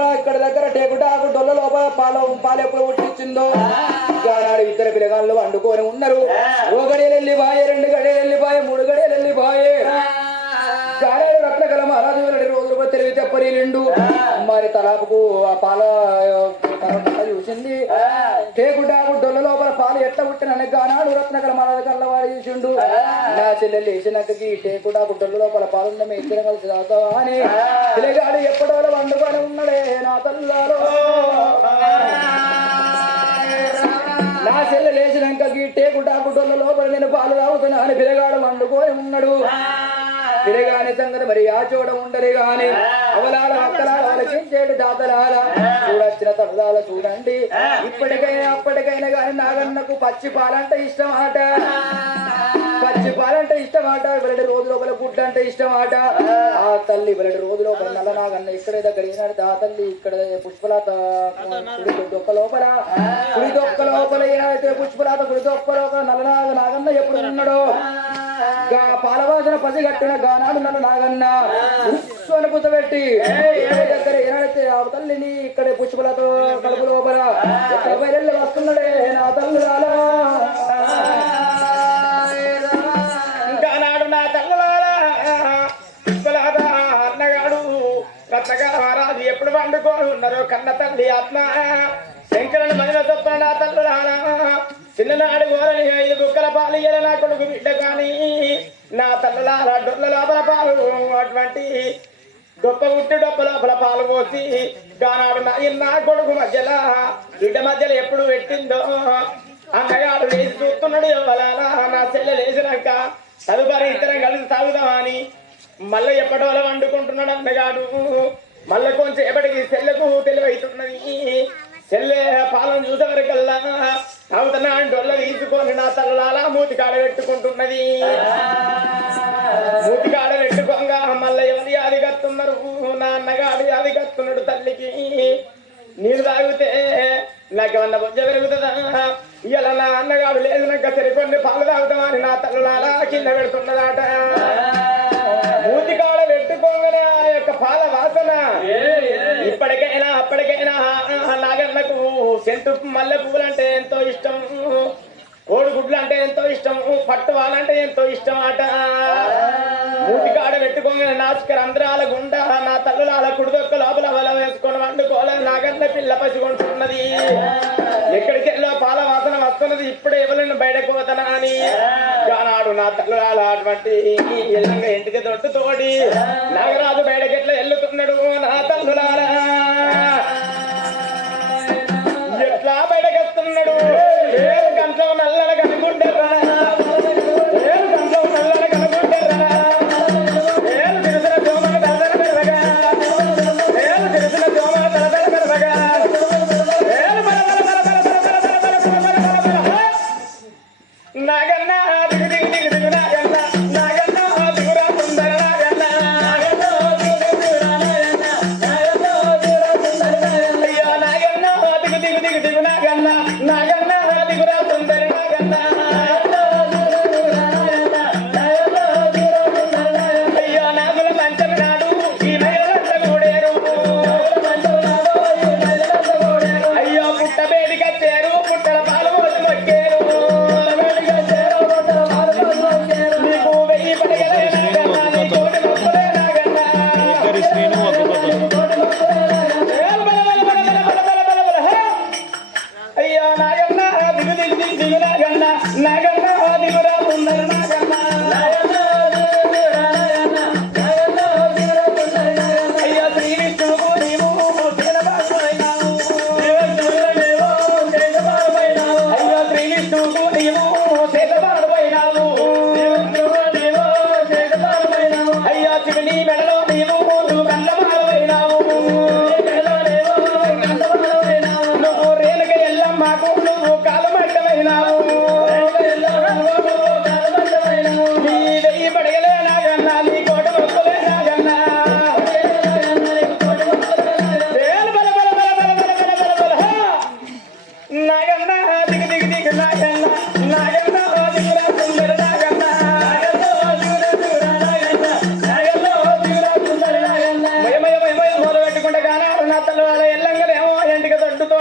లోపల ఇక్కడ దగ్గర టేకుట డొల్ల లోపల పాల పాలు ఎప్పుడు పుట్టించిందో. గానాడు ఇద్దరు పిల్లగాళ్ళు వండుకొని ఉన్నారు. ఓ గడియలు వెళ్ళిపోయే రెండు గడియలు వెళ్ళిపోయే మూడు గడియలు వెళ్ళిపోయే గానాడు రత్నకల మహారాజు వెళ్ళి రోజులు తెలివి తెప్పరి రెండు మరి తలాపుకు ఆ పాల చూసింది. టేకుటాకు ఎట్లా పుట్టిన గానాడు రత్నకల మహారాజు కల్లవాడు చూసిండు. నా చెల్లెలు వేసినాకకి టేకుడాకు డొల్ల లోపల పాలు మీ ఇద్దరం కలిసి తాగుతావా అని పిల్లగాడు ఎప్పటి వల్ల వండుకొని ఉన్నాడే నా తల్లాలో. నా చెల్లె లేచినాక టేకుడాకు డొల్ల లోపల నేను పాలు తాగుతున్నా అని పిల్లగాడు వండుకొని ఉన్నాడు. తిరగాని సంగతి మరి ఆ చోట ఉండరు గాని అవలాల అక్కలాల ఆలోచించేడు దాతలాల. చూడొచ్చిన తప్పుదాల చూడండి. ఇప్పటికైనా అప్పటికైనా కానీ నాగన్నకు పచ్చి పాలంటే ఇష్టం ఆట పచ్చి పాలంటే ఇష్టం ఆట ఇవలటి రోజు లోపల గుడ్డ అంటే ఇష్టం ఆట ఆ తల్లి ఇవలటి రోజు లోపల నల్ల నాగన్న ఇక్కడే దగ్గర ఈనాడు ఆ తల్లి ఇక్కడ పుష్పలత దొక్క లోపల. కుడి దొక్క లోపల ఏనాడైతే పుష్పలత కుడి దొక్క లోపల నల్ల నాగ నాగన్న ఎప్పుడు ఉన్నాడో గా పాలవాసన పసి కట్టిన గానాడు నన్ను నాగన్న. ఉస్సు అని పుచ్చబెట్టి దగ్గర ఏనాడైతే ఆ తల్లిని ఇక్కడ పుష్పలతో కలుపు లోపల వస్తున్నాడే నా తల్లి రాలా. నాడు నా తల్లులారా పుష్పలాద అన్నగాడు రత్నగా మహారాజు ఎప్పుడు కన్న తల్లి ఆత్మ. శంకరుని మహిమ తప్ప నా తల్లులారా చిన్ననాడు గోరని ఐదు కుక్కల పాలు ఇయ్యల నా కొడుకు బిడ్డ కానీ నా తల్లులారా డొల్ల లోపల పాలు అటువంటి గొప్ప ఉట్టి డొప్ప లోపల పాలు పోసి గానాడు నా నా కొడుకు మధ్యలో బిడ్డ మధ్యలో ఎప్పుడు పెట్టిందో అన్నగాడు లేచి చూస్తున్నాడు ఎవరాలా నా చెల్లె లేచినాక తదుపరి ఇద్దరం కలిసి తాగుదామని మళ్ళీ ఎప్పటి వండుకుంటున్నాడు అన్నగాడు? మళ్ళీ కొంచెం ఎప్పటికి చెల్లెకు తెలివైతున్నది? చెల్లే పాలను చూసేవరకల్లా తాగుతున్నా డొల్ల తీసుకొని నా తల్లాలా మూతి కాడ పెట్టుకుంటున్నది. మూతి కాడ పెట్టుకోగా మళ్ళీ ఎవరి అది కత్తున్నారు. నా అన్నగాడు అది కత్తున్నాడు తల్లికి. నీళ్ళు తాగితే నాకేమన్నా బొజ్జ పెరుగుతుందా? ఇలా నా అన్నగాడు లేదు నాకు సరికొన్ని పాలు తాగుతామని నా తల్లులాల కింద పెడుతున్నదాట. సెంటు మల్లె పువ్వులు అంటే ఎంతో ఇష్టం. కోడిగుడ్లు అంటే ఎంతో ఇష్టం. పట్టు వాళ్ళంటే ఎంతో ఇష్టం అట మూతి కాడ పెట్టుకోగానే నాసుక అందరాల గుండా నా తల్లులాల కుడిదొక్క లోపల వల వేసుకొని వండుకోవాలని నాగన్న పిల్ల పసిగొంటున్నది. ఎక్కడికి వెళ్ళో పాల వాసన వస్తున్నది. ఇప్పుడే ఎవరిని బయటకు పోతానా అని. గానాడు నా తల్లులాల అటువంటి ఎల్లంగా ఇంటికి దొడ్డు నాగరాజు బయటకి ఎట్లా Дякую.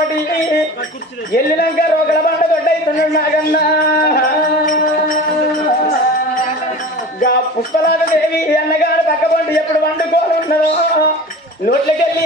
తోటి ఎల్లినాక రోగల బండ దొడ్డైతున్నాడు నాగన్నా. గా పుష్పలాద దేవి అన్నగారు పక్క పండు ఎప్పుడు వండుకోనున్నారో నోట్లకెళ్ళి